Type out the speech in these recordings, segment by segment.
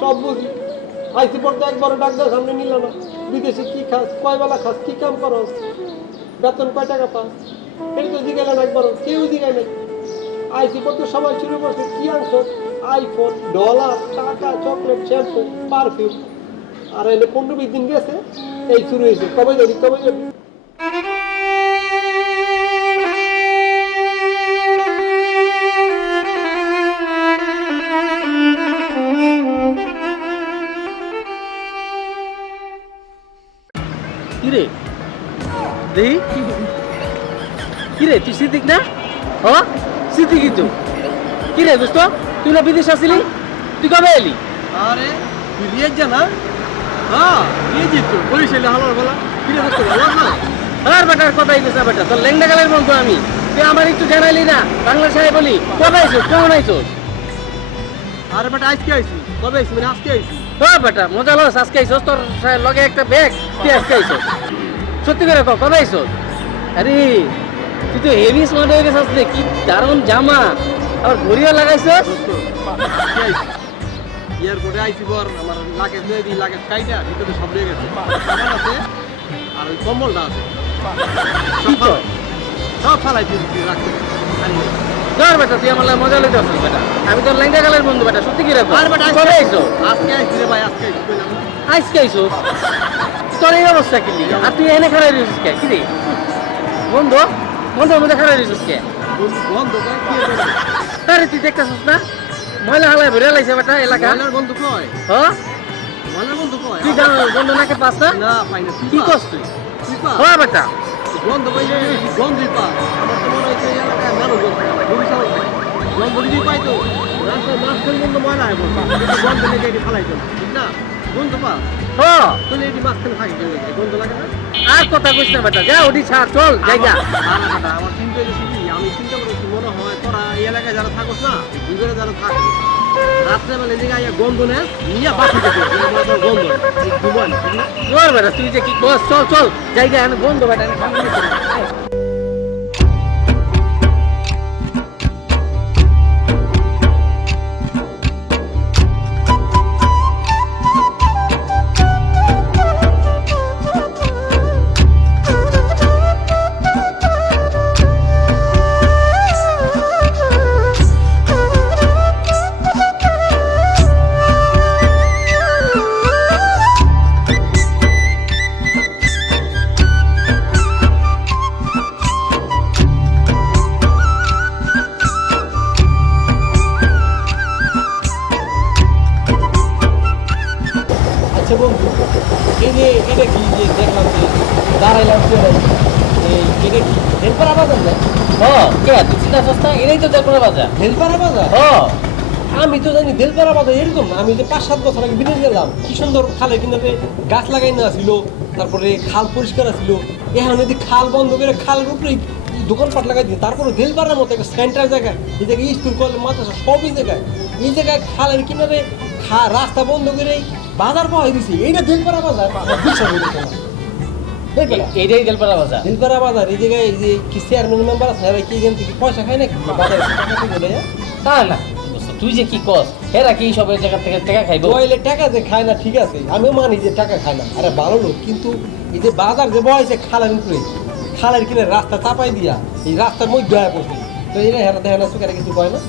সব বুঝি। আইসি পড়তে একবারও ডাক্তার সামনে নিল না। বিদেশে কি খাস, কয় বেলা খাস, কি কাম করস, বেতন কয় টাকা পাস, এটা তো জিগাইল না একবারও, কেউ জিগাই নাই। আইসি পড়তে সবাই শুরু করছে কি আনছ, আইফোন, ডলার, টাকা, চকলেট, শ্যাম্পু, পারফিউম। আর এলে 15-20 দিন গেছে, এই শুরু হয়েছে কবে যাবি কবে যাবি। কিরে দেখি কিরে তুই সিদ্দিক না? হ সিদ্দিক কিন্তু কিরে দোস্ত, তুই না বিদেশ আসিলি, তুই কবে এলি? আরে তুই রিয়াজ জানা? হ্যাঁ রিয়াজই তো বরিশালে হালার বলা। কিরে দোস্ত ভালো না? আর বেটার কথাই গেছে বেটা, তোর লেংডা গালের বন্ধু আমি, তুই আমার একটু জানাইলি না? বাংলা সাহেব বলি কবে আইসোস, কেমন আইসোস? আরে বেটা আজকে আইছি, কবে আইছি মানে আজকে আইছি। ও বেটা মজা লস, আজকে আইসোস, তোর লগে একটা ব্যাগ, তুই আজকে আইসোস? সত্যি করে কও কবে আইসোস? আরে তুই তো হেভি স্মার্ট হয়ে গেছিস রে, কি দারুণ জামা, আবার ঘড়িও লাগাইছস। এয়ারপোর্টে আইছি বর, আমার লাগেজ দিয়ে দিই, লাগেজ কাইটা ভিতরে সব রয়ে গেছে। সামান আছে আর ওই কম্বলটা আছে, কি তো সব ফালাই দিয়েছি রাখতে। ধর বেটা, তুই আমার লাগে মজা লইতে আসছিস বেটা, আমি তোর লেংডা গালের বন্ধু বেটা, সত্যি কি রাখো? আর বেটা কবে আইসো? আজকে আইছি রে ভাই, আজকে আইছি কইলাম। আজকে আইসো? তোর এই অবস্থা কি লিগা? আর তুই এনে খারাই রইছিস কে? কি রে বন্ধু, বন্ধুর মধ্যে খারাই রইছিস কে? বন্ধু বন্ধ কয় কি রে? আরে তুই দেখতেছিস না ময়লা হালায় ভরে লাইছে বেটা এলাকা। ময়লার বন্ধু কয়, হ্যাঁ ময়লার বন্ধু কয়। তুই জানো বন্ধু নাকি পাস না? না পাই না। কি করছ তুই? তুই পা হ্যাঁ বেটা বন্ধ কই যে বন্ধুই পা। আমার তো মনে হচ্ছে এই এলাকায় মানুষ বরিশাল বন্ধ যদি পাই তো রাস্তায় মাঝখান বন্ধ ময়লা হয় বন্ধ। বন্ধ লেগে এটি ফালাই দেবো, ঠিক না? বন্ধু পা হ্যাঁ। তাহলে এটি মাঝখানে থাকে কেন লেগে বন্ধ লাগে না? আর কথা কইছ না বেটা, যা ওডি ছাড়, চল জায়গা। আমার চিন্তা হয়েছে কি, আমি চিন্তা করেছি মনে হয় তোরা এই এলাকায় যারা থাকোস না, দুজনে যারা থাকো রাত্রেবেলা এই জায়গায় গন্ধ নেস নিয়ে বাকি গন্ধ ঘুমান, ঠিক না? চল বেটা, তুই যে কি বস, চল চল জায়গা, আমি বন্ধ বেটা, আমি খাবো না। আচ্ছা বন্ধু, এই যে এটা কি যে দেখলাম যে দাঁড়াইলাম চলে এই এটা কি হেলপারা বাজার না? হ্যাঁ কে তুই চিন্তা করছ না? এটাই তো দেখো বাজার। হেলপারা বাজার? হ্যাঁ আমি তো জানি দেলপাড়া বাজার এরকম না। আমি যে 5-7 বছর আগে বিদেশ গেলাম, কি সুন্দর খালের কিনারে গাছ লাগাই না ছিল, তারপরে খাল পরিষ্কার ছিল। এখন যদি খাল বন্ধ করে খালের উপরে দোকানপাট লাগাই দিই, তারপরে দেলপাড়ার মতো একটা সেন্টার জায়গায়, এই জায়গায় স্কুল কলেজ মাদ্রাসা সবই জায়গায়, এই জায়গায় খালের কিনারে রাস্তা বন্ধ করে বাজার পাওয়া দিছি। এইটা দেলপাড়া বাজার, বিশ্বাস হইতেছে না। এইটাই দেলপাড়া বাজার। দেলপাড়া বাজার এই জায়গায় এই যে কি চেয়ারম্যান মেম্বার আছে, কি এখান থেকে পয়সা খায় নাকি বাজারে টাকা থেকে দেয়? তা না দোস্ত, তুই যে কি কস, হেরা কি সবের জায়গা থেকে টাকা খাইবো? বইলে টাকা যে খায় না ঠিক আছে, আমিও মানি যে টাকা খায় না, আরে ভালো লোক, কিন্তু এই যে বাজার যে বয়সে খালের উপরে, খালের কিনে রাস্তা চাপাই দিয়া এই রাস্তার মধ্যে দয়া করছে, তো এটা হেরা দেখে না চোখে কিছু কয় না।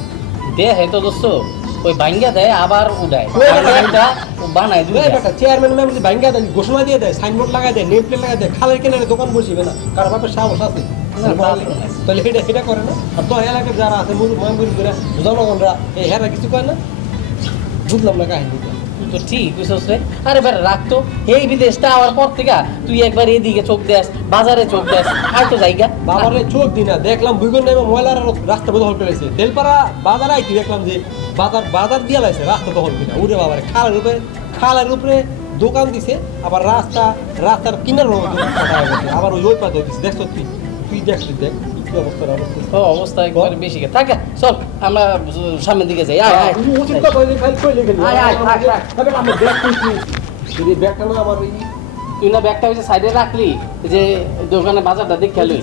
দেহে তো দোস্ত ওই ভাঙ্গা দেয় আবার উড়ায়, একটা বানায় দুইটা। চেয়ারম্যান ম্যাম যে ভাঙ্গা দেয়, ঘোষণা দিয়ে দেয়, সাইনবোর্ড লাগাই দেয়, নেম প্লেট লাগাই দেয়, খালের কিনারে দোকান বসিবে না, কারো বাপের সাহস আছে তাহলে এটা করে না। আর তো এলাকার যারা আছে মুরব্বীরা জনগণরা এই হেরা কিছু কয় না, বুঝলাম না কাহিনীটা। তুই তো ঠিক বুঝছস রে। আরে বেটা রাখতো এই বিদেশটা আওয়ার পর থেকে তুই একবার এদিকে চোখ দেস, বাজারে চোখ দেস, আর তো জায়গা বাবারে চোখ দিনা দেখলাম বুইগন নামে ময়লার রাস্তা দখল করেছে। দেলপাড়া বাজার আইতি দেখলাম যে বাজার দিয়ে লাইছে রাস্তা দখল কিনা। উরে বাবারে খালের উপরে দোকান দিছে, আবার রাস্তার কিনার আবার ওই পাতে দিছে। দেখছ তুই দেখছিস, দেখ কি অবস্থা। ও অবস্থা একবার বেশি থাকে। চল আমরা সামনের দিকে যাই। আয় আয় উচিত কথা খালি কইলে গেলি। আয় আয় তবে আমি দেখ যদি ব্যাগটা না আমার ওই তুই না ব্যাগটা ওই যে সাইডে রাখলি, যে দোকানে বাজারটা দেখে লই।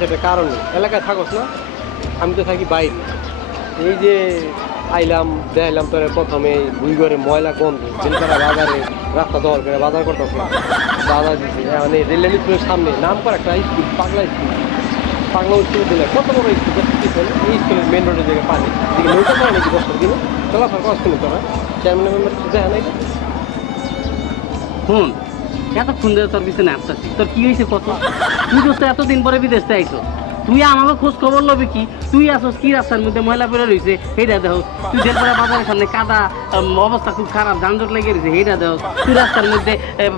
সেটা কারণ নেই, এলাকায় থাকস না, আমি তো থাকি বাইরে। এই যে আইলাম দেখাইলাম তোর প্রথমে ভুই ঘরে ময়লা গন্ধ বেলপাড়া বাজারে রাস্তা দখল করে বাজার করতেছে, বাজার দিচ্ছে মানে রেললাইন স্কুলের সামনে নাম করা একটা স্কুল, পাগলা স্কুল দিলে কত বড় স্কুল, এই স্কুলের মেন রোডের জায়গায় পানি দিকে নৌকা পড়ে নাকি বছর দিনে চলাফেরা কষ্ট নিত না, চেয়ারম্যান মেম্বার দেখা নাই। শুন, এতক্ষণ ধরে তোর পিছনে আসতেছি, তোর কি হয়েছে কত? তুই তো এতদিন পরে বিদেশ থেকে আইছো, তুই আমাকে খোঁজ খবর লবি কি? তুই আসস কি রাস্তার মধ্যে ময়লা পড়ে রয়েছে সেইটা দেহ, তুই জেলপাড়া বাজারের সামনে কাদা অবস্থা খুব খারাপ, যানজট লেগে রয়েছে সেইটা দেহ, তুই রাস্তার মধ্যে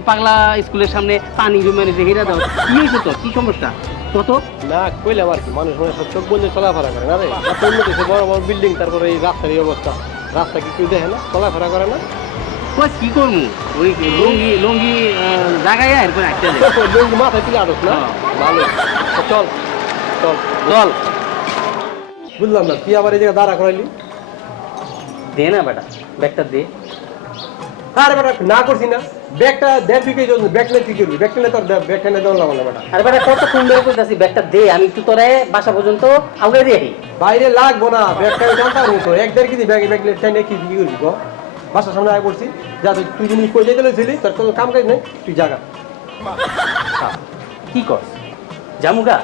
পাগলা স্কুলের সামনে পানি জমে রয়েছে সেইটা দেহ, কি হয়েছে তোর? কি সমস্যা কত? না কইলাম আর কি, মানুষ মানে সব চোখ বন্ধে চলাফেরা করে না রে, এত উন্নত হয়েছে, বড় বড় বিল্ডিং, তারপরে এই রাস্তার এই অবস্থা, রাস্তা কি কেউ দেখে না, চলাফেরা করে না। কই কি করবো, ওই লুঙ্গি লুঙ্গি জায়গায় এরপর একটা লুঙ্গি মাথায় তুলে আটক না, ভালো, চল চল চল। বুঝলাম না, তুই আবার এই জায়গায় দাঁড়া করাইলি? দে না বেটা, ব্যাগটা দে। আরে বেটা না করছি না, ব্যাগটা দেখ তুই কে জন্য, ব্যাগ নিয়ে কি করবি, ব্যাগটা নিয়ে তোর ব্যাগটা নিয়ে দেওয়া লাগলো না বেটা। আরে বেটা কতক্ষণ ধরে কইতাছি ব্যাগটা দে, আমি একটু তোরে বাসা পর্যন্ত আগে দিয়ে আহি। বাইরে লাগবো না, ব্যাগটা জানতাম তো 1-1.5 কেজি ব্যাগ চাই না, কি করবি গো? বাসার সামনে আগে পড়ছি, যা তুই যদি কই যেতে ছিলি তোর কোনো কাম কাজ নেই, তুই জাগা কি কর জামুগা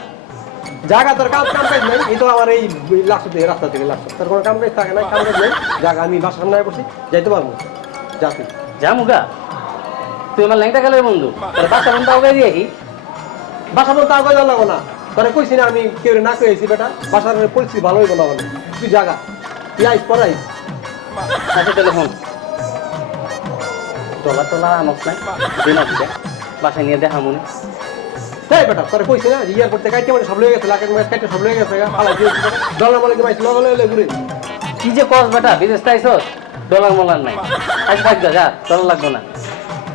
জাগা, তোর কাজ কাম কাজ নেই, এই তো আমার এই লাস্ট থেকে রাস্তা থেকে লাস্ট, তোর কোনো কাম কাজ থাকে না, কাম কাজ নেই, জাগা, আমি বাসার সামনে আগে পড়ছি, যাইতে পারবো, যা তুই জামুগা। তুই আমার ল্যাংটা কালের বন্ধু, তোর বাসা পর্যন্ত আগে দিয়ে আহি। বাসা বলতে আগে যাওয়া লাগবো না, তোরে কইছি না আমি কেউ না কইছি বেটা, বাসার পরিস্থিতি ভালো হইব না বলে, তুই জাগা, তুই আইস পর আইস। আচ্ছা তাহলে ফোন টলা টলা আমস নাই দিন আসবে, বাসায় নিয়ে দেখা মনে। তাই বেটা তোরে কইছি না, এয়ারপোর্ট থেকে কাইতে মানে সব লয়ে গেছে, লাখের মাছ কাইতে সব লয়ে গেছে, ফালাই দিয়েছি ডলার মালিক মাইছ লগে ঘুরে। কি যে কস বেটা, বিদেশ আইসস, ডলার মলার নাই, আজ থাক যা, ডলার লাগবো না,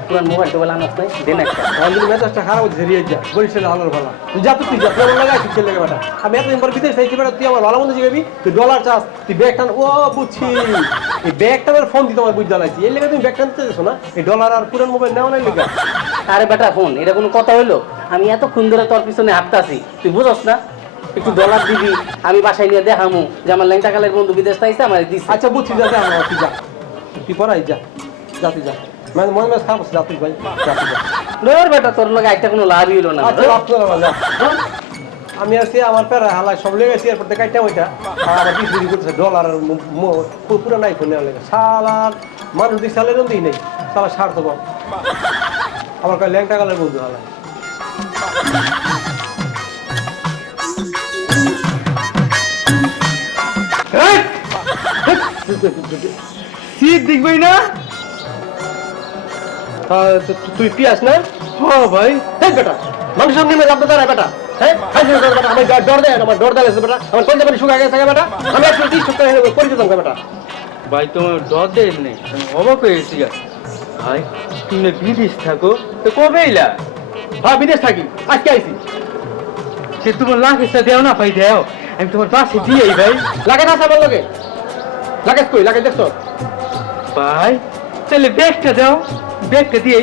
তোমার মোবাইল টোবাইল আনস নাই, দিন একটা। আমি মেজাজটা খারাপ হচ্ছে, রিয়ে যা বরিশালে আলোর ভালো, তুই যা তুই যা, তোর লাগাই তুই খেলে বেটা, আমি এতদিন পর বিদেশ চাইছি বেটা, তুই আমার ভালো মন্দ জিগাবি, তুই ডলার চাস, তুই ব্যাগ টান, ও বুঝছি এই ব্যাগ টানের ফোন দিতে আমার বুঝ জ্বালাইছি, এর লেগে তুমি ব্যাগ টানতে চাইছো না, এই ডলার আর পুরান মোবাইল নেওয়া নাই লেগে। আরে বেটা ফোন, এটা কোনো কথা হইলো? আমি এতক্ষণ ধরে তোর পিছনে হাঁটতাছি, তুই বুঝস না? একটু ডলার দিবি, আমি বাসায় নিয়ে দেখামু যে আমার ল্যাংটা কালের বন্ধু বিদেশ আইছে, আমার দিচ্ছে। আচ্ছা বুঝছি, যা যা আমার, তুই যা, তুই পড়াই যা, যা তুই যা, মানে মনে মাছ খারাপ যা তুই ভাই, যা তুই যা। ধর বেটা, তোর লগে একটা কোনো লাভই হলো না। আচ্ছা লাভ করে যা, আমি আছি আমার প্যারা হালাই সব লেগে গেছি, এরপর কাইটা ওইটা আর আমার বিক্রি করতেছে ডলার পুরো নাই ফোন নেওয়া লেগে, সালার মানুষ দিক সালের দিই নেই, সালা স্বার্থ পাব, আমার কয় ল্যাংটা কালের বন্ধু হালাই। শীত দেখবই না? তুই পিয়াস না? হ্যাঁ ভাই। বেটা মানুষের সামনে আপনি দাঁড়ায় বেটা, হ্যাঁ আমার ডর দেয়, আমার ডর দেয় বেটা, আমার কোন যাবেন শুকা গেছে বেটা, আমি একটু 30 সপ্তাহ পরিচিত বেটা। ভাই তোমার ডর দেয় নেই, আমি অবাক হয়েছি। ভাই তুমি বিদেশ থাকো তো কবে এলা? হ্যাঁ বিদেশ থাকি, আজকে আইছি। সে তোমার লাখেসটা দেও না ভাই, দেও, আমি তোমার পাশে দিই ভাই। লাগে না আমার লগে, লাগে কই লাগে দেখছো ভাই তাহলে ব্যাগটা দাও, ব্যাগটা দিয়ে।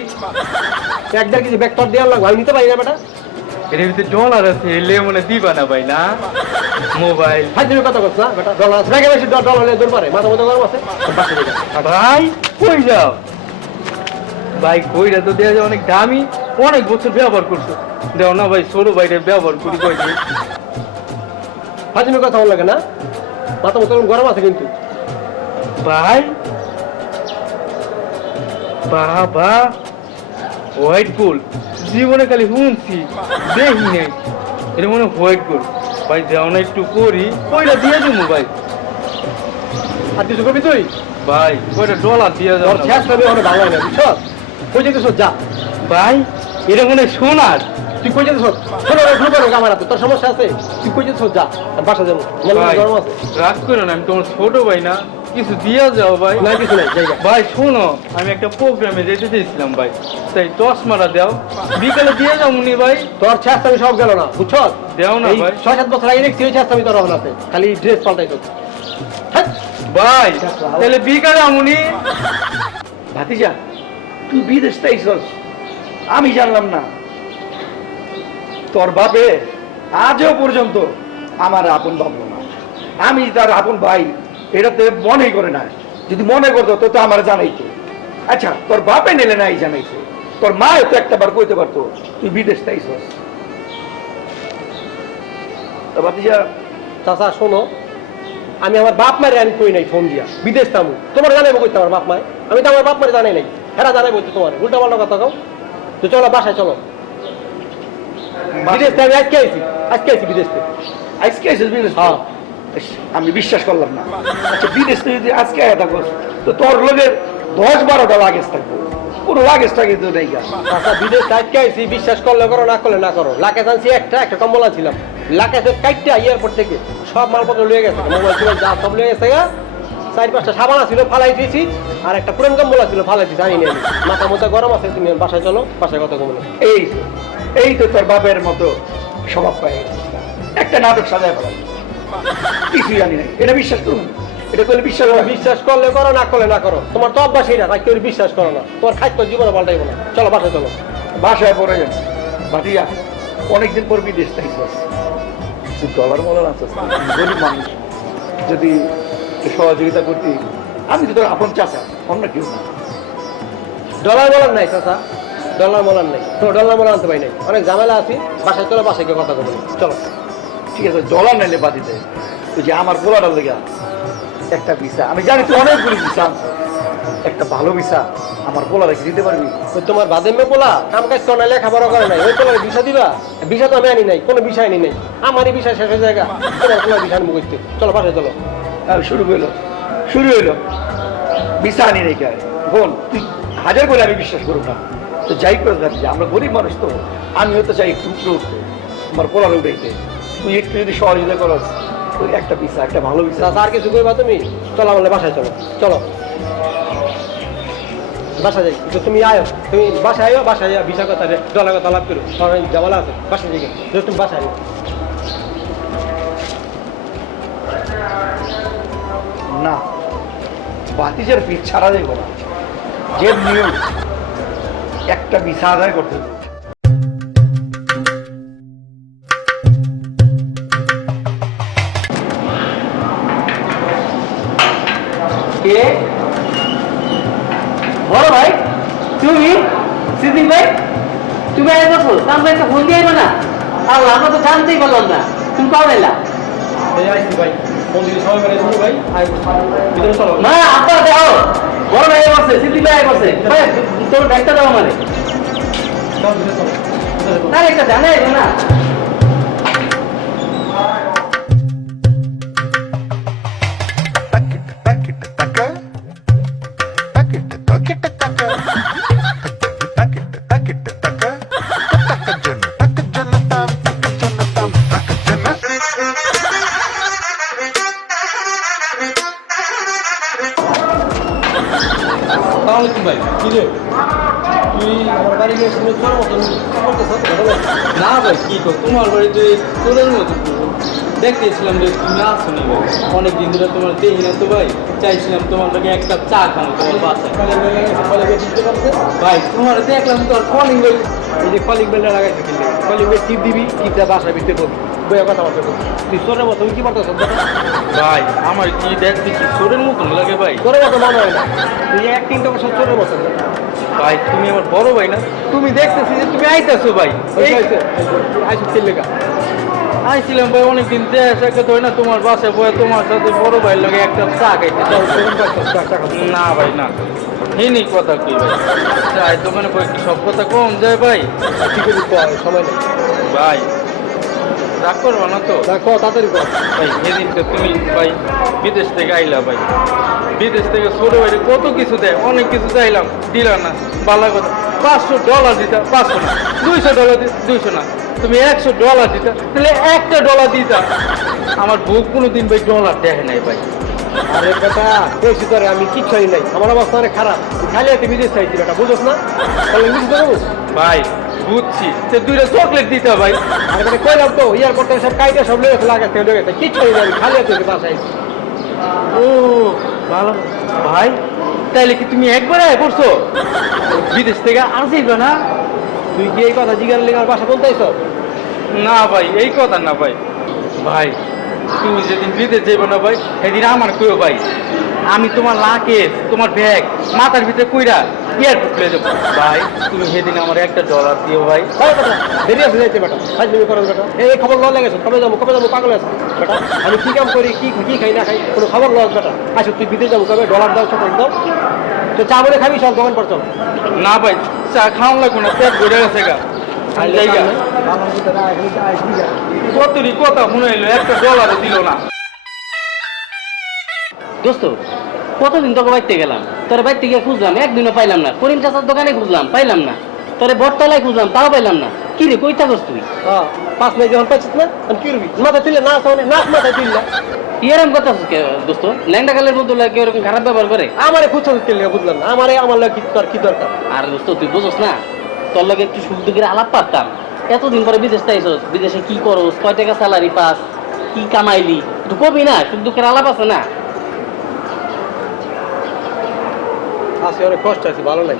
1-1.5 কেজি ব্যাগ তোর দেওয়ার লাগবে, আমি নিতে পারি না বেটা। এর ভিতরে ডলার আছে, এলে মনে দিবা না ভাই না? মোবাইল হাজির কথা বলছ না বেটা, ডলার আছে লাগে বেশি, ডলার হলে দূর পারে, মাথা মতো গরম আছে, বাসে দিকে ভাই কই যাও? ভাই কইরা তো দেওয়া যায় অনেক দামি, অনেক বছর ব্যবহার করছো, দেও না ভাই, ছোট ভাইটা ব্যবহার করি কয়দিন। হাজির কথা ভালো লাগে না, মাথা মতো গরম আছে কিন্তু। ভাই বাবা হোয়াইট গোল্ড জীবনে খালি শুনছি, দেখি নাই, এটা মনে হোয়াইট গোল্ড। ভাই দেও না একটু করি, কইটা দিয়ে দেবো ভাই। আর কিছু করবি তুই? ভাই কয়টা ডলার দিয়ে যাও তোর না শেষ হবে অনেক ভালো লাগে না, বুঝছ? কই যেতেছ যা, ভাই, এটা মনে হয় সোনার। তুই কই যেতেছ? শোনো রে গ্রুপের আমার হাতে, তোর সমস্যা আছে, তুই কই যেতেছ যা, আর বাসা যাবো, ভাই গরম আছে। রাগ করো না, আমি তোমার ছোট ভাই না, কিছু দিয়া যাও ভাই। না কিছু নাই, জায়গা ভাই শোনো, আমি একটা প্রোগ্রামে যেতে চেয়েছিলাম ভাই, তাই 10 মারা দাও, বিকালে দিয়ে যাও মুনি ভাই। তোর শেষ আমি সব গেল না, বুঝছ? দেও না ভাই। 6-7 বছর আগে দেখছি ওই শেষ আমি তোর রহন আছে, খালি ড্রেস পাল্টাই তো। ভাই তাহলে বিকালে আমুনি। ভাতিজা তুই বিদেশ তাইছস, আমি জানলাম না। তোর বাপে আজও পর্যন্ত আমার আপন ভাবলো না। আমি তার আপন ভাই এটাতে মনেই করে না। যদি মনে করতো তো আমার জানাইতো। আচ্ছা তোর বাপে নিলে নাই জানাইছে, তোর মাও তো একটা বার কইতে পারতো তুই বিদেশ তাইছস। ভাতিজা চাচা শোনো, আমি আমার বাপ মারে আমি কই নাই ফোন দিয়া বিদেশ তামু, তোমার জানাইবো কইতে আমার বাপ মায়? আমি তো আমার বাপ মারে জানাই নাই, হেরা জানাই বলতে তোমার উল্টা পাল্টা কথা কও। তো চলো বাসায় চলো, বিদেশ থেকে আমি আজকে আইছি বিদেশ থেকে। আজকে আইছিস বিদেশ? হ্যাঁ। আমি বিশ্বাস করলাম না। আচ্ছা বিদেশ থেকে যদি আজকে আয়া থাকস তো তোর লগে 10-12টা লাগেজ থাকবো, কোনো লাগেজ টাগেজ তো নেই। আচ্ছা বিদেশ আজকে আইছি, বিশ্বাস করলে করো না করলে না করো। লাকেজ আনছি একটা কম্বল আনছিলাম, লাকেজের কাইটটা এয়ারপোর্ট থেকে সব মালপত্র লয়ে গেছে, মোবাইল টোবাইল যা সব লয়ে গেছে গা। 4-5টা সাবান ছিল ফালাই দিয়েছি, আর একটা পুরান কম্বল ছিল ফালাই দিয়েছি, জানি না আমি। মাথা মতো গরম আছে, তুমি বাসায় চলো, বাসায় কথা কমলো। এই তো তোর বাপের মতো স্বভাব পাই গেছিস। একটা নাটক সাজায় ফেলা, কিছুই জানি না। এটা বিশ্বাস করুন, এটা করলে বিশ্বাস হবে? বিশ্বাস করলে করো না করলে না করো, তোমার তো অভ্যাসই না, তাই কেউ বিশ্বাস করো না। তোমার খাদ্য জীবনে পাল্টাইবো না, চলো বাসায় চলো। বাসায় পড়ে যান ভাটিয়া, অনেকদিন পর বিদেশ থাকছিস, তুই ডলার মলার আনছিস, গরিব মানুষ, যদি সহযোগিতা করতি। আমি তো তোর আপন চাচা, অন্য কেউ না। ডলার মলার নাই চাচা, ডলার মলার নাই, ডলার মলার আনতে পারি নাই, অনেক ঝামেলা আছি। বাসায় চলো, বাসায় গিয়ে কথা বলো, চলো। ঠিক আছে, ডলার নাইলে বাদিতে তুই যে আমার পোলাটার লেগে একটা ভিসা, আমি জানি তুই অনেকগুলি ভিসা আনছ, একটা ভালো ভিসা আমার পোলা রেখে দিতে পারবি? ওই তোমার বাদেমে পোলা কাম কাজ করে না, লেখাপড়া করে নাই, ওই পোলার ভিসা দিবা? ভিসা তো আমি আনি নাই, কোনো বিষয় আনি নাই, আমারই বিষয় শেষ হয়ে জায়গা, তোমার পোলার ভিসা আনবো করতে। চলো বাসায় চলো। শুরু হইলো ভিসা আনি রেখে বোন, তুই হাজার করে আমি বিশ্বাস করবো না। তো যাই করে যাচ্ছি, আমরা গরিব মানুষ তো, আমি হয়তো চাই একটু উপরে উঠতে, আমার পোলার উঠেইতে। তুই একটু যদি সহযোগিতা করস, তুই একটা ভিসা, একটা ভালো ভিসা। চাচা আর কিছু করবা তুমি? চলো আমার বাসায় চলো, চলো বাসা যাই। তো তুমি আয়ো, তুমি বাসায় আয়ো, বাসায় আয়ো, ভিসা কথা ডলার কথা লাভ করো, অনেক জামালা আছে, বাসায় যাই। তুমি বাসায় আয়ো। না, বাতিজের ফিস ছাড়া যাইব না, যে নিয়ম একটা ভিসা আদায় করতে হবে। কে? বড় ভাই তুমি? সিদ্দিক ভাই তুমি আইছো? তার একটা ফোন দিয়ে না? আল্লাহ, আমরা তো জানতেই পারলাম না তুমি কবে এলা। এই আইছি ভাই, ফোন দিলে সময় করে শুনো ভাই, ভিতরে চলো। না আপনারা দেখো, বড় ভাই বসে, সিদ্দিক ভাই বসে, তোর ব্যাগটা দাও মানে। চলো ভিতরে চলো, ভিতরে চলো। তার একটা জানাই না। আসসালামু আলাইকুম ভাই। কি রে, তুই আমার বাড়ি গিয়ে শুনে তোর মতন করতেছ? না ভাই, কি কর, তোমার বাড়িতে তোদের মতো দেখতেছিলাম যে তুমি আসো নি ভাই। অনেকদিন ধরে তোমার দেখি না তো ভাই, চাইছিলাম তোমার লোকে এক কাপ চা খাবো তোমার বাসায়। ভাই তোমার দেখলাম তো কলিং বেল, এই যে কলিং বেলটা লাগাইছে, কিন্তু কলিং বেল টিপ দিবি, টিপটা বাসায় ভিতরে করবি, বইয়া কথা বলতে করবি। তুই তোর মতো তুমি কি করতেছ? ভাই আমার কি দেখতে কি চোরের মতন লাগে ভাই? তোর মতো মনে হয় না, তুই অ্যাক্টিংটা করছো চোরের মতো। ভাই তুমি আমার বড় ভাই না? তুমি দেখতেছি যে তুমি আইতেছো ভাই। আইসো ছেলেকা আইছিলাম ভাই অনেকদিন দেখা তো হয় না তোমার বাসায় বয়ে তোমার সাথে বড় ভাইয়ের লগে একটা চা খাইতে। না ভাই না, হিনি কথা কি ভাই, চাই দোকানে বই কি সব কথা কম যায় ভাই? কি করি সময় নেই ভাই রাগ করবো না তো? দেখো তাড়াতাড়ি কর। ভাই সেদিনকে তুমি ভাই বিদেশ থেকে আইলা ভাই, বিদেশ থেকে ছোট ভাই কত কিছু দেয়, অনেক কিছু চাইলাম দিলা না, ভালো কথা। $500 দিতা, 500 না, $200 200 না, তুমি $100 দিতা, তাহলে $1 দিতা। আমার বউ কোনোদিন ভাই ডলার দেখে নাই ভাই। আরে বেটা কইছি তোরে আমি কিচ্ছুই নাই, আমার অবস্থা অনেক খারাপ, খালি একটা বিদেশ চাইছি বেটা, বুঝছ না? তাহলে ইংলিশ দেবো ভাই বুঝছি, সে 2টা চকলেট দিতা ভাই। আরে বেটা কইলাম তো এয়ারপোর্ট থেকে সব কাইটা সব লেগে লাগাতে লেগেছে, কিচ্ছুই নাই, খালি একটা বাসায়। ও ভালো ভাই, তাইলে কি তুমি একবার আয় করছো বিদেশ থেকে? আর যাইবে না? তুই কি এই কথা জিজ্ঞাসা লেগে আমার বাসা বলতে আইছ? না ভাই এই কথা না ভাই। ভাই তুমি যেদিন বিদেশ যাইবে না ভাই সেদিন আমার কেউ ভাই আমি তোমার লাকেজ তোমার ব্যাগ মাথার ভিতরে কইরা এয়ারপোর্ট লয়ে যাবো ভাই। তুমি সেদিন আমার $1 দিও ভাই। ভাই বেটা দেরি আছে যাইতে বেটা ফাজলামি করো বেটা এই খবর লওয়া লেগেছে কবে যাবো পাগল আছে বেটা আমি কি কাম করি কি খাই না খাই কোনো খবর লওয়া বেটা আচ্ছা তুই বিদেশ যাবো কবে ডলার দাও চকলেট দাও তো চা বলে খাবি সব দোকান পর চল না ভাই চা খাওয়ান লাগবো না পেট ভরে গেছে গা। জায়গা কতরি কথা শুনাইলো $1 দিল না। দোস্ত কতদিন তোকে বাইতে গেলাম, তোর বাইতে গিয়ে খুঁজলাম, একদিনও পাইলাম না। করিম চাচার দোকানে খুঁজলাম, পাইলাম না। তোরে বটতলায় খুঁজলাম, তাও পাইলাম না। কি রে, কই থাকস তুই? হ্যাঁ 5 মিনিট যখন পাইছিস না আমি কি করবি মাথা তুললে না আসা না মাথায় তুললা এরকম কথা দোস্ত, ল্যাংডা কালের মধ্যে কেউ এরকম খারাপ ব্যবহার করে? আমারে খুঁজছো তুললে বুঝলাম না আমার লাগে কি দরকার আর দোস্ত তুই বুঝোস না, তোর লগে একটু সুখ দুঃখের আলাপ পারতাম। এতদিন পরে বিদেশ আইসস, বিদেশে কি করস, কয় টাকা স্যালারি পাস, কি কামাইলি, একটু কবি না, সুখ দুঃখের আলাপ আছে না? আছে অনেক কষ্ট আছে, ভালো নাই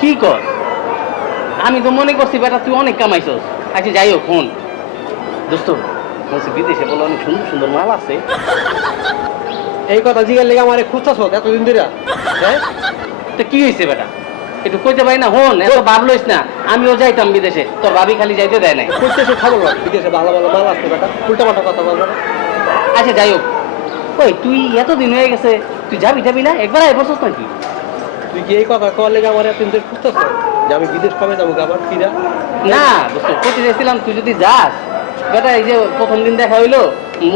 কি কর? আমি তো মনে করছি বেটা তুই অনেক কামাইছস। আচ্ছা যাই হোক, ফোন দোস্ত বলছি বিদেশে বলে অনেক সুন্দর সুন্দর মাল আছে। এই কথা জিগার লেগে আমার খুঁজতেছ এতদিন ধরে হ্যাঁ তো কি হয়েছে বেটা, একটু কইতে পারি না? হন এত ভাব লইস না, আমিও যাইতাম বিদেশে, তোর ভাবি খালি যাইতে দেয় নাই। খুঁজতেছে খবর লয় বিদেশে ভালো মাল আসছে বেটা উল্টা পাল্টা কথা বলবে না আচ্ছা যাই হোক, ওই তুই এতদিন হয়ে গেছে, তুই যাবি না? একবার আয় বসস নাকি? তুই কি এই কথা কওয়ার লেগে আমার এতদিন ধরে খুঁজতেছ যে আমি বিদেশ কবে যাবো আবার ফিরা না দোস্ত, কইতে চাইছিলাম তুই যদি যাস বেটা, এই যে প্রথম দিন দেখা হইলো,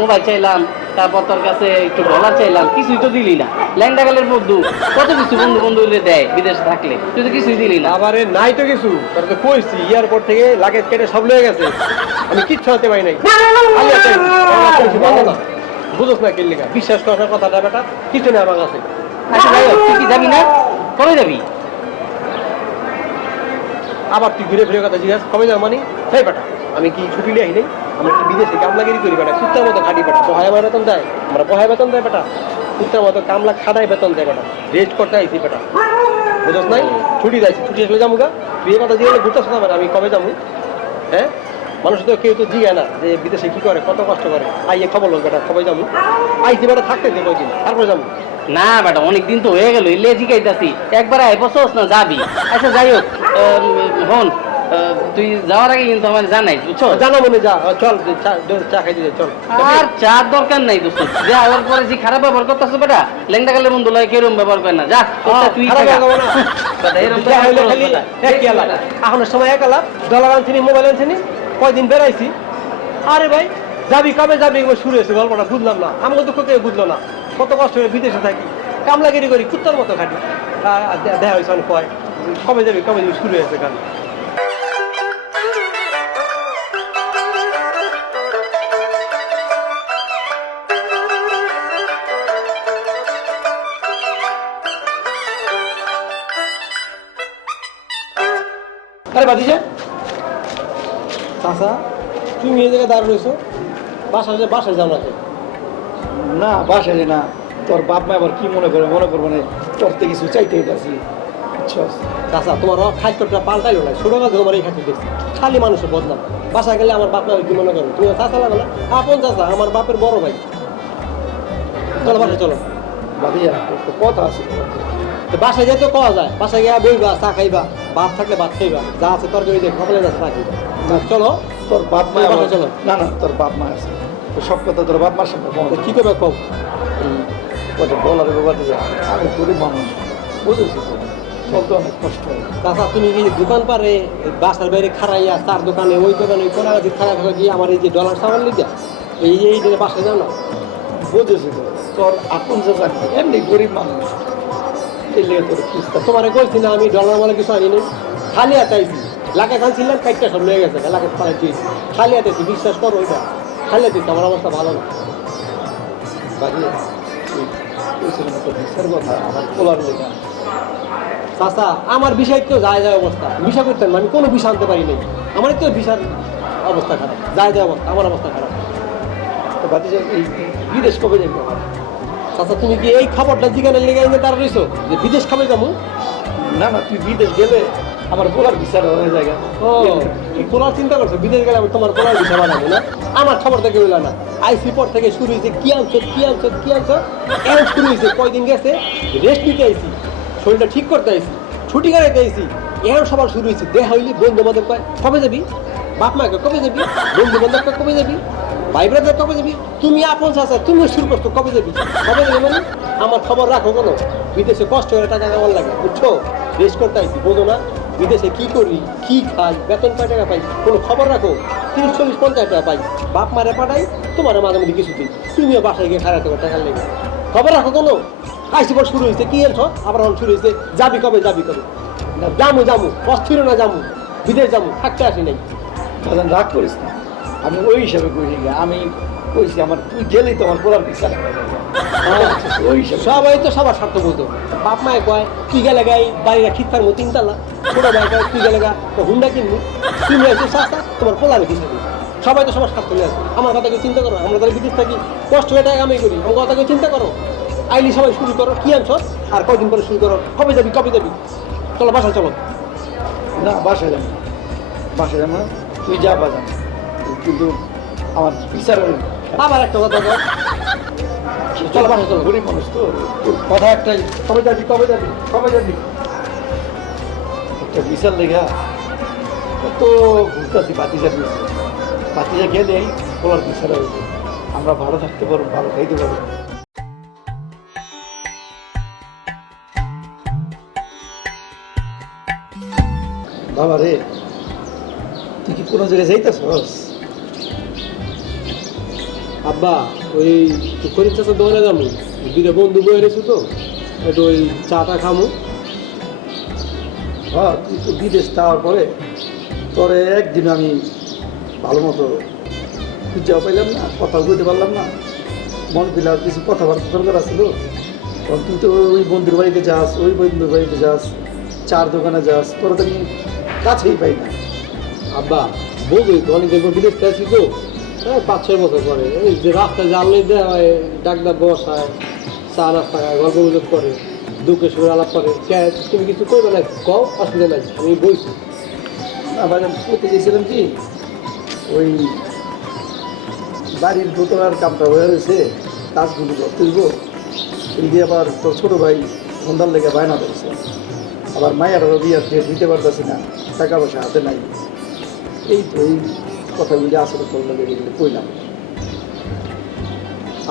মোবাইল চাইলাম, তারপর তোর কাছে একটু ডলার চাইলাম, কিছুই তো দিলি না। ল্যাংডাগালের মধ্যে কত কিছু বন্ধু দেয় বিদেশে থাকলে, তুই তো কিছুই দিলি না। আবারে নাই তো কিছু, তোর তো কইছি এয়ারপোর্ট থেকে লাগেজ কেটে সব লয়ে গেছে, আমি কিচ্ছু হতে পারি নাই। খালি একটা কিছু বলো না, বুঝোস না কি লেগা, বিশ্বাস করার কথাটা বেটা কিছু নেই আমার কাছে। আচ্ছা যাই হোক, তুই কি যাবি না? কবে যাবি? আবার তুই ঘুরে ফিরে কথা জিজ্ঞাসা কবে যাও মানে সেই বেটা আমি কি ছুটি লিয়ে নাই, আমি কি বিদেশে কামলাগিরি করি বেটা, কুত্তার মতো খাটি বেটা, বহায় আমার বেতন দেয়, আমরা বহায় বেতন দেয় বেটা, কুত্তার মতো কামলা খাটাই বেতন দেয় বেটা, রেস্ট করতে আইছি বেটা, বুঝোস নাই? ছুটি যাইছি, ছুটি আসলে যাবো গা, তুই এই কথা জিজ্ঞাসা ঘুরতেছ না আমি কবে যাবো? হ্যাঁ মানুষ তো কেউ তো জিগায় না যে বিদেশে কি করে, কত কষ্ট করে, আইয়ে খবর লোক বেটা কবে যাবো, আইছি বেটা থাকতে দে কয়দিন তারপরে যাবো। না বেটা অনেকদিন তো হয়ে গেল, এলে জিগাইতাছি, একবার আয় বসস না যাবি। আচ্ছা যাই হোক, হন তুই যাওয়ার আগে কিন্তু আমার জানাই, বুঝছো? জানা মনে যা, চল চা খাই দিয়ে চল। আর চার দরকার নাই দোস্ত, যে আবার পরে যে খারাপ ব্যবহার করতেছো বেটা, লেংটা কালের বন্ধু লাগে কেরম ব্যবহার করে না, যা তুই খারাপ লাগাবো না। দেখা হইলে খালি একই আলাপ। এখনের সময় এক আলাপ, ডলার আনছিনি, মোবাইল আনছিনি, কয়দিন বেড়াইছি, আরে ভাই যাবি কবে যাবি এবার শুরু হয়েছে গল্পটা, বুঝলাম না, আমাকে দুঃখ কেউ বুঝলো না, কত কষ্ট করে বিদেশে থাকি, কামলাগিরি করি, কুত্তার মতো খাটি, দেখা হয়েছে অনেক কয় কবে যাবি শুরু হয়েছে খালি। আরে বাদিজা চাচা তুমি এই জায়গায় দাঁড়িয়ে রয়েছো, বাসায় যাও না তো? না বাসায় না, তোর বাপ মা আবার কি মনে করবো না, তোর থেকে কিছু চাইতে আসি। চাচা তোমার খাদ্যটা পাল্টাইলো না, ছোট কাজ তোমার এই খাদ্য দেখছি, খালি মানুষের বদনাম। বাসায় গেলে আমার বাপ মা কি মনে করো, তুমি চাচা লাগো না, আপন চাচা, আমার বাপের বড় ভাই। চলো বাসায় চলো। বাদিয়া একটা কথা আছে, তো বাসায় যেতে পাওয়া যায়, বাসায় গিয়ে বইবা, চা খাইবা, ভাত থাকলে ভাত খাইবা, যা আছে তরকারি দিয়ে কপালে যাচ্ছে চা খাইবা। চলো তোর বাপ মা বাসায় চলো। না তোর বাপ মা আছে, তো সব কথা তোর বাপ মার সাথে তো কি করবে কম? কথা বলার ব্যাপারে আমি গরিব মানুষ, বুঝেছি তো, চলতে অনেক কষ্ট হয়। চাচা তুমি এই দোকান পারে বাসার বাইরে খারাইয়া, তার দোকানে ওই দোকানে ওই কোনাগাছি খারাপ গিয়ে আমার এই যে ডলার সামান লিখা এই দিনে বাসায় যাও না। বুঝেছি তো, তোর আপন যে চাকরি এমনি গরিব মানুষ, এই লেগে তোর কিস্তা তোমার কইছি না আমি ডলার মানে কিছু আনি নেই, খালি হাতে আইছি, লাখে খানছিলাম কাইটটা সব লেগে গেছে, লাখে পাড়াই দিয়েছি, খালি হাতে আইছি, বিশ্বাস করো ওইটা খালি হাতে আমার অবস্থা ভালো না। বিচার কথা আমার পোলার লেখা চাচা আমার বিষয় তো যায় অবস্থা, বিষয় করতেন না, আমি কোনো বিষয় আনতে পারি নাই, আমার তো বিষয়ের অবস্থা খারাপ, যায় অবস্থা, আমার অবস্থা খারাপ। তো বাতিজা এই বিদেশ কবে যাবে আমার? চাচা তুমি কি এই খবরটা জিজ্ঞানের লেগে তার রয়েছো যে বিদেশ কবে যাবো? না তুই বিদেশ গেলে আমার বলার বিচার হয়ে জায়গা ও কি পোলার চিন্তা করছো বিদেশ গেলে আমি তোমার পোলার বিষয় বানাবো না আমার খবর থেকে হইলো না আইসি পর থেকে শুরু হয়েছে কি আনছো এখন শুরু হয়েছে কয়দিন গেছে রেস্ট নিতে আইসি শরীরটা ঠিক করতে আইসি ছুটি কাটাইতে আইসি এখন সবার শুরু হয়েছে দেখা হইলি বন্ধু বান্ধব কবে যাবি বাপ মাকে কবে যাবি বন্ধু বান্ধবকে কবে যাবি ভাই ব্রাদার কবে যাবি তুমি আপন চাচা তুমি শুরু করছো কবে যাবি মানে আমার খবর রাখো কোনো বিদেশে কষ্ট করে টাকা কেমন লাগে বুঝছো রেস্ট করতে আইসি বোঝো না বিদেশে কি করি কি খাই বেতন কয় টাকা পাই কোনো খবর রাখো 30-40-50 টাকা পাই বাপ মারে পাঠাই তোমার মাঝে মধ্যে কিছু দিই তুমিও বাসায় গিয়ে খারাপ টাকা লেগে খবর রাখো কোনো আইসি পর শুরু হয়েছে কি এলছ আবার শুরু হয়েছে যাবি কবে না জামু অস্থির না জামু বিদেশ যাবো থাকতে আসি নাই বাজান রাগ করিস না আমি ওই হিসাবে করি না আমি কইছি আমার তুই গেলেই তো আমার বলার বিচার ওই হিসাবে সবাই তো সবার স্বার্থ বলতো বাপ মায়ে কয় তুই গেলে গাই বাড়িটা ঠিক থাকবো 3 তলা ছোট ভাই কয় তুই গেলে গা হুন্ডা কিনবি তুমি হয়েছে সস্তা তোমার পোলারে কিছু সবাই তো সবার স্বার্থ নিয়ে আসবে আমার কথা কেউ চিন্তা করো আমরা তাহলে বিদেশ থাকি কষ্ট হয়ে টাকা আমি করি আমার কথা কেউ চিন্তা করো আইলি সবাই শুরু করো কি আনছ আর কয়দিন পরে শুরু করো কবে যাবি চলো বাসায় চলো না বাসায় যাবো না তুই যা বাজান কিন্তু আমার বিচার আবার একটা কথা কর চলো বাসায় চলো গরিব মানুষ তো কথা একটাই কবে যাবি একটা বিচার লেখা কত ঘুরতেছি বাতিজা গেলেই বলার বিচার হয়েছে আমরা ভালো থাকতে পারবো ভালো খাইতে পারবো বাবা রে তুই কি কোনো জায়গায় যাইতেছস আব্বা ওই করিম চাষা দৌড়ে যাবো দুইটা বন্ধু বয়ে রেছো তো একটু ওই চাটা খামো হ্যাঁ তুই তো বিদেশ যাওয়ার পরে তোরে একদিন আমি ভালো মতো খুঁজেও পাইলাম না কথা বলতে পারলাম না মন দিলাম কিছু কথাবার্তা দরকার আছিল কারণ তুই তো ওই বন্ধুর বাড়িতে যাস ওই বন্ধুর বাড়িতে যাস চার দোকানে যাস তোরা তো আমি কাছেই পাই না আব্বা বলবি তো অনেক দেখবো বিদেশ আসি তো 5-6 বছর পরে এই যে রাস্তায় জানলে দেওয়া হয় ডাক্তার বসায় চা নাস্তা খায় গল্প গুজব করে দুঃখে সুরে আলাপ করে তুমি কিছু করবে না কও অসুবিধা নাই আমি বলছি না ভাই আমি করতে গেছিলাম কি ওই বাড়ির দোতলার কামটা হয়ে রয়েছে কাজগুলো তুলব এই দিয়ে আবার তোর ছোটো ভাই সন্ধ্যার লেগে বায়না করেছে আবার মায়েরও বিয়ার ডেট দিতে পারতেছি না টাকা পয়সা হাতে নাই এই তো এই কথাগুলি আসলে তোর লাগে এগুলো কইলাম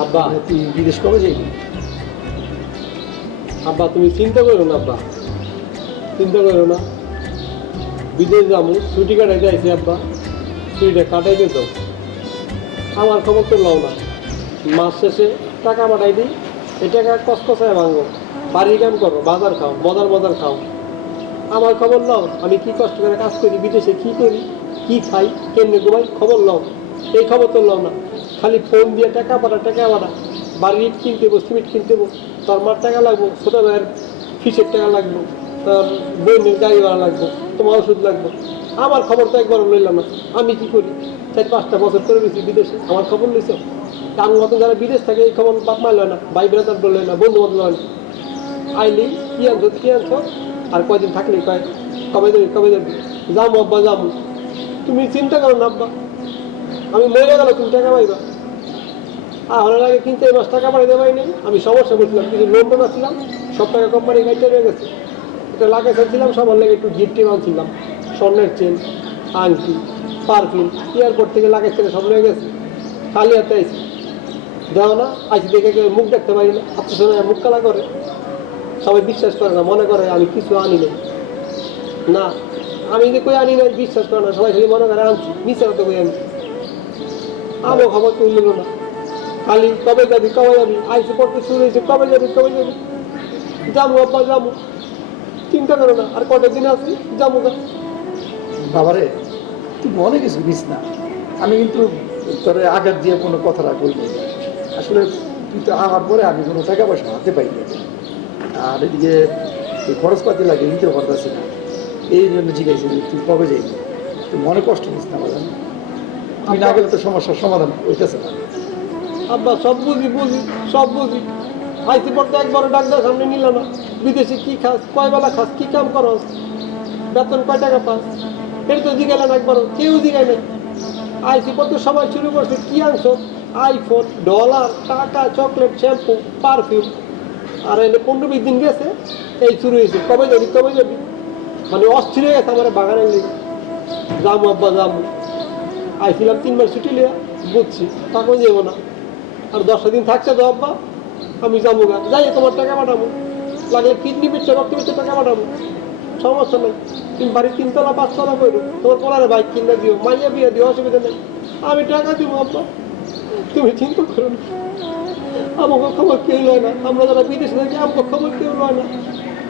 আব্বা তুই বিদেশ কবে যাইবি আব্বা তুমি চিন্তা করো না আব্বা চিন্তা করো না বিদেশ যাবো ছুটি কাটাইতে আইসি আব্বা ছুটিটা কাটাইতে তো আমার খবর তো লও না মাস শেষে টাকা পাঠাই দিই এই টাকা কসকসায় ভাঙবো বাড়ির কাম করো বাজার খাও মজার খাও আমার খবর লও আমি কি কষ্ট করে কাজ করি বিদেশে কি করি কি খাই কেমনে ঘুমাই খবর লও এই খবর তো লও না খালি ফোন দিয়ে টাকা পাঠা বাড়ির ইট কিনতে হবো সিমেন্ট কিনতে হবো তোর মার টাকা লাগবো ছোটো ভাইয়ের ফিসের টাকা লাগবো তোর বোনের গাড়ি ভাড়া লাগবো তোমার ওষুধ লাগবো আমার খবর তো একবার লইলাম না আমি কি করি 4-5টা বছর করে গেছি বিদেশে আমার খবর লইছ আমার মতন যারা বিদেশ থাকে এই খবর বাপ মা লয় না ভাই ব্রাদার লয় না বন্ধু বান্ধব লয় না আইলি কি আনছো আর কয়দিন থাকলে কয় কবে যাবি যাবো আব্বা যাবো তুমি চিন্তা করো না আব্বা আমি মরে গেল তুমি টাকা পাইবা আমার আগে 3-4 মাস টাকা পাঠাইতে পারি নাই আমি সমস্যা করছিলাম কিছু লোন টোন আসছিলাম সব টাকা কোম্পানি গাইতে রয়ে গেছে এটা লাগাই চাচ্ছিলাম সবার লাগে একটু গিফট আনছিলাম স্বর্ণের চেন আংটি পারফিউম এয়ারপোর্ট থেকে লাগাইছে সব রয়ে গেছে খালি হাতে আইসি দেও না আইসি দেখে কেউ মুখ দেখতে পারি না আপনার সময় মুখ কালা করে সবাই বিশ্বাস করে না মনে করে আমি কিছু আনি নাই না আমি যে কই আনি নাই বিশ্বাস করে না সবাই খালি মনে করে আনছি মিশা হতে কই আমি আমার খবর তো উঠল না খালি কবে যাবি আইসি পড়তে শুরু হয়েছে কবে যাবি যাবো আব্বা যাবো চিন্তা করো না আর কটা দিন আছি যাবো না বাবারে তুই মনে কিছু নিস না আমি কিন্তু তোর আঘাত দিয়ে কোনো কথাটা বলবো না। আসলে তুই তো আমার পরে আমি কোনো টাকা পয়সা হাতে পাইনি আর এদিকে এই খরচপাতি লাগে নিতেও পারতেছি না এই জন্য জিজ্ঞাসা তুই কবে যাইবি তুই মনে কষ্ট নিস না বাজান তুই না গেলে তো সমস্যার সমাধান হইতেছে না আব্বা সব বুঝি আইসি পড়তে একবারও ডাক্তার সামনে নিল না বিদেশে কি খাস কয় বেলা খাস কি কাম করস বেতন কয় টাকা পাস? এটা তো জিগাইলেন একবারও, কেউ জিগাই নাই। আইসি কত সময় শুরু করছে, কি আনছো? আইফোন, ডলার, টাকা, চকলেট, শ্যাম্পু, পারফিউম। আর এনে 15-20 দিন গেছে, এই শুরু হয়েছে, কবে যাবি কবে যাবি, মানে অস্থির হয়ে গেছে আমার বাগানে লেগে। যাবো আব্বা যাবো। আইছিলাম 3 মাস ছুটি লিয়া, বুঝছি তখন যাবো না, আর 10 দিন থাকছে তো আব্বা, আমি যাবো গা, যাই তোমার টাকা পাঠাবো, লাগলে কিডনি বেচছে, রক্ত বেচছে, টাকা পাঠাবো, সমস্যা নেই। তুমি বাড়ির 3 তলা 5 তলা করো, তোমার পোলারে বাইক কিনে দিও, মাইয়া বিয়ে দিও, অসুবিধা নেই, আমি টাকা দিব আব্বা, তুমি চিন্তা করো না। আমাকে খবর কেউ লয় না, আমরা যারা বিদেশে থাকি আমাকে খবর কেউ লয় না,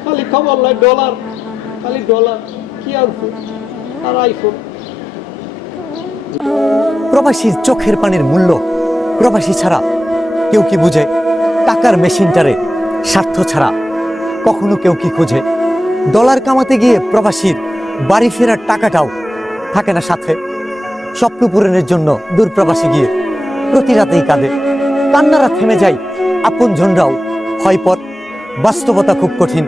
খালি খবর লয় ডলার, খালি ডলার, কি আনছে আর আইফোন। প্রবাসীর চোখের পানির মূল্য প্রবাসী ছাড়া কেউ কি বুঝে? টাকার মেশিনটারে স্বার্থ ছাড়া কখনো কেউ কি খুঁজে? ডলার কামাতে গিয়ে প্রবাসীর বাড়ি ফেরার টাকাটাও থাকে না সাথে। স্বপ্ন পূরণের জন্য দূর প্রবাসী গিয়ে প্রতি রাতেই কাঁদে, কান্নারা থেমে যায়, আপন জনরাও হয় পর। বাস্তবতা খুব কঠিন,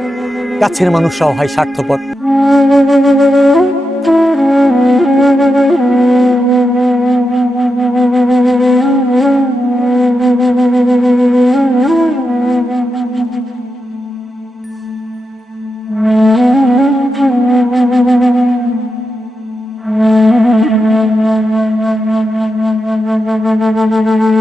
কাছের মানুষরাও হয় স্বার্থপর। Thank you.